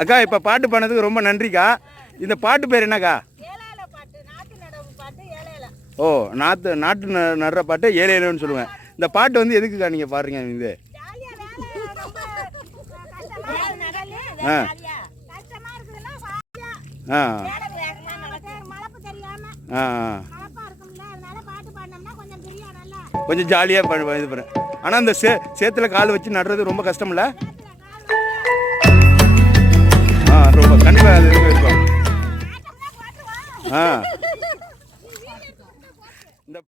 அக்கா இப்போ பாட்டு பண்ணதுக்கு ரொம்ப நன்றிக்கா. இந்த பாட்டு பேர் என்னக்கா? ஓ, நாட்டு நடுற பாட்டு ஏழைன்னு சொல்லுவேன். இந்த பாட்டு வந்து எதுக்குக்கா நீங்கள் பாடுறீங்க? இது ஆ ஆ ஆ கொஞ்சம் ஜாலியாக இது பண்ண. ஆனால் இந்த சேத்துல கால் வச்சு நடுறது ரொம்ப கஷ்டமில்ல? ரொம்ப கண்டிப்பாக அது இருக்கும். இந்த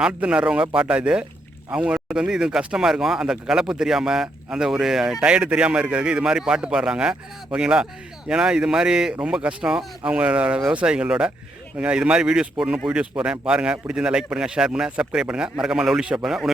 நாற்று நடுறவங்க பாட்டா இது. அவங்களுக்கு வந்து இது கஷ்டமாக இருக்கும், அந்த கலப்பு தெரியாமல், அந்த ஒரு டயர்டு தெரியாமல் இருக்கிறதுக்கு இது மாதிரி பாட்டு பாடுறாங்க. ஓகேங்களா? ஏன்னா இது மாதிரி ரொம்ப கஷ்டம் அவங்களோட விவசாயிகளோட. இது மாதிரி வீடியோஸ் போடணும், வீடியோஸ் போடுறேன் பாருங்கள். பிடிச்சிருந்தா லைக் பண்ணுங்கள், ஷேர் பண்ணுங்கள், சப்ஸ்கிரைப் பண்ணுங்கள். மறக்காமல் லவ்லி ஷோ பாருங்கள்.